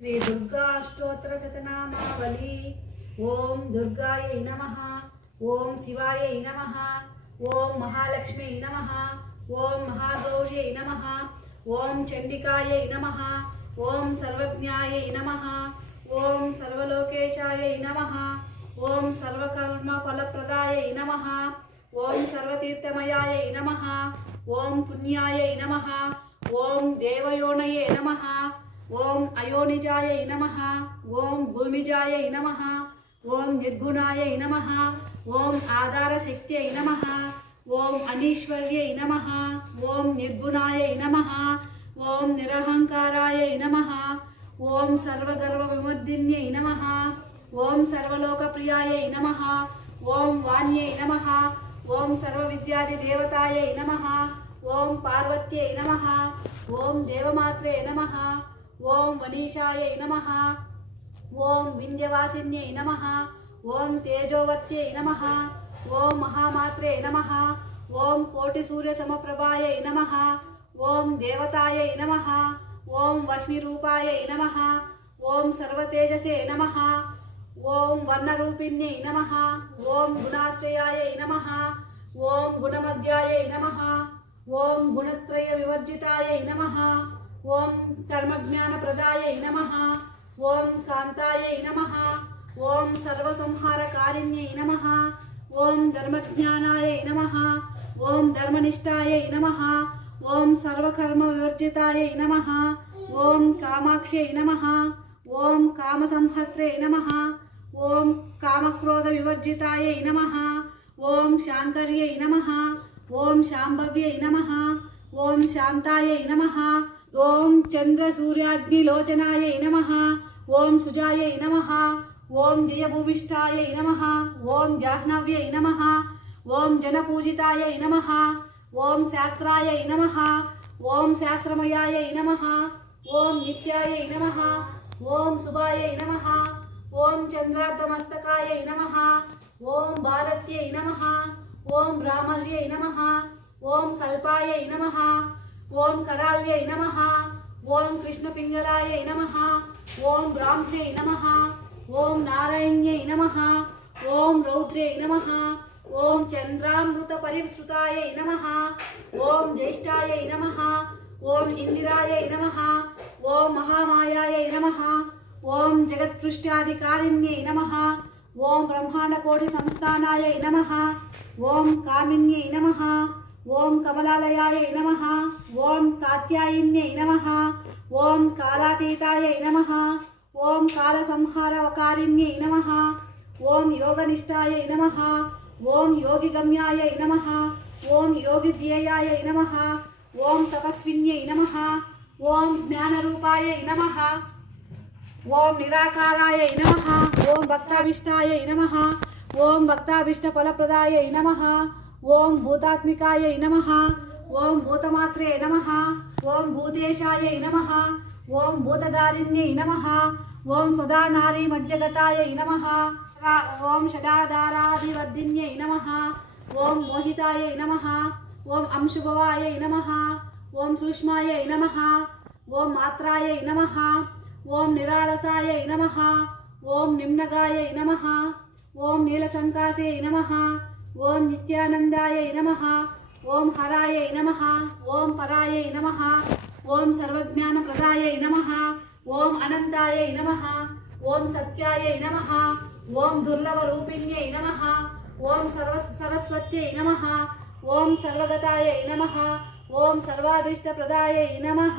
श्री दुर्गा अष्टोत्तर शतनामावली। ओम दुर्गायै नमः, ओम शिवायै नमः, ओम महालक्ष्म्यै नमः, ओम महागौर्यै नमः, ओम चंडिकायै नमः, ओम सर्वज्ञायै नमः, ओम सर्वलोकेशायै नमः, ओम सर्वकर्मफलप्रदायै नमः, ओम सर्वतीर्थमयायै नमः, ओम पुण्यायै नमः, ओम देवयोनये नमः, ओम अयोनिजायै नमः, ओम भूमिजायै नमः, ओम निर्गुणायै नमः, ओम आधारशक्त्यै नमः, ओम अनीश्वर्यै नमः, ओम निर्गुणायै नमः, ओम निरहंकारायै नमः, ओम सर्वगर्वविमर्दिन्यै नमः, ओम सर्वलोकप्रियायै नमः, ओम वाण्यै नमः, ओम सर्वविद्यादिदेवतायै नमः, ओम पार्वत्यै नमः, ओम देवमात्रे नमः, ओम वनीशायै नमः, ओम विंध्यवासिन्यै नमः, ओम तेजोवत्यै नमः, ओम महामात्रे नमः, ओम कोटिसूर्यसमप्रभायै नमः, ओम देवतायै नमः, ओम वह्निरूपायै नमः, ओम सर्वतेजसे नमः, ओम वर्णरूपिण्यै नमः, ओम गुणाश्रयायै नमः, ओम गुणमध्यायै नमः, ओम गुणत्रयविवर्जितायै नमः, ओम कर्मज्ञानप्रदायै नमः, ओम कांतायै नमः, ओम सर्वसंहारकारिण्यै नमः, ओम धर्मज्ञानायै नमः, ओम धर्मनिष्ठायै नमः, ओम सर्वकर्मविवर्जितायै नमः, ओम कामाक्ष्यै नमः, ओम कामसंहर्त्रे नमः, ओम कामक्रोधविवर्जितायै नमः, ओम शांकर्यै नमः, ओम शांभव्यै नमः, ओम शांतायै नमः, ओम चंद्रसूर्याग्निलोचनायै नमः, ओम सुजायै नमः, ओम जयभूविष्ठायै नमः, ओम जाह्नव्यै नमः, ओम जनपूजितायै नमः, ओम शास्त्रायै नमः, ओम शास्त्रमयायै नमः, ओम नित्यायै नमः, ओम शुभायै नमः, ओम चंद्रार्धमस्तकायै नमः, ओम भारत्यै नमः, ओम ब्राह्मण्यै नमः, ओम कल्पायै नमः, ओम कराल्यै नमः, ओम कृष्णपिंगलायै नमः, ओम ब्राह्म्यै नमः, ओम नारायण्यै नमः, ओम रौद्र्यै नमः, ओम चंद्रामृतपरिसृतायै नमः, ओम ज्येष्ठायै नमः, ओम इंदिरायै नमः, ओम महामायायै नमः, ओम जगत्पृष्ठाधिकारिण्यै नमः, ओम ब्रह्मांडकोटिसंस्थानायै नमः, ओम कामिन्यै नमः, ओम कमलालयायै नमः, ओम कात्यायिन्यै नमः, ओम कालातीतायै नमः, ओम कालसंहारकारिण्यै नमः, ओम योगनिष्ठायै नमः, ओम योगिगम्यायै नमः, ओम योगिध्येयायै नमः, ओम तपस्विन्यै नमः, ओम ज्ञानरूपायै नमः, ओम निराकारायै नमः, ओम भक्ताभीष्टायै नमः, ओम भक्ताभीष्टफलप्रदायै नमः, ओम भूतात्मिकायै नमः, ओम भूतमात्रे नमः, ओम भूतेशायै नमः, ओम भूतधारिण्यै नमः, ओम स्वधा नारी मध्यगतायै नमः, ओम षडाधाराधिवर्धिन्यै नमः, ओम मोहितायै नमः, ओम अंशुभवायै नमः, ओम सूक्ष्मायै नमः, ओम मात्रायै नमः, ओम निरालसायै नमः, ओम निम्नगायै नमः, ओम नीलसंकाशै नमः, ओम नित्यानंदायै नमः, ओम हरायै नमः, ओम परायै नमः, ओम सर्वज्ञानप्रदायै नमः, ओम अनंतायै नमः, ओम सत्यायै नमः, ओम दुर्लभरूपिण्यै नमः, ओम सरस्वत्यै नमः, ओम सर्वगतायै नमः, ओम सर्वाभीष्टप्रदायै नमः।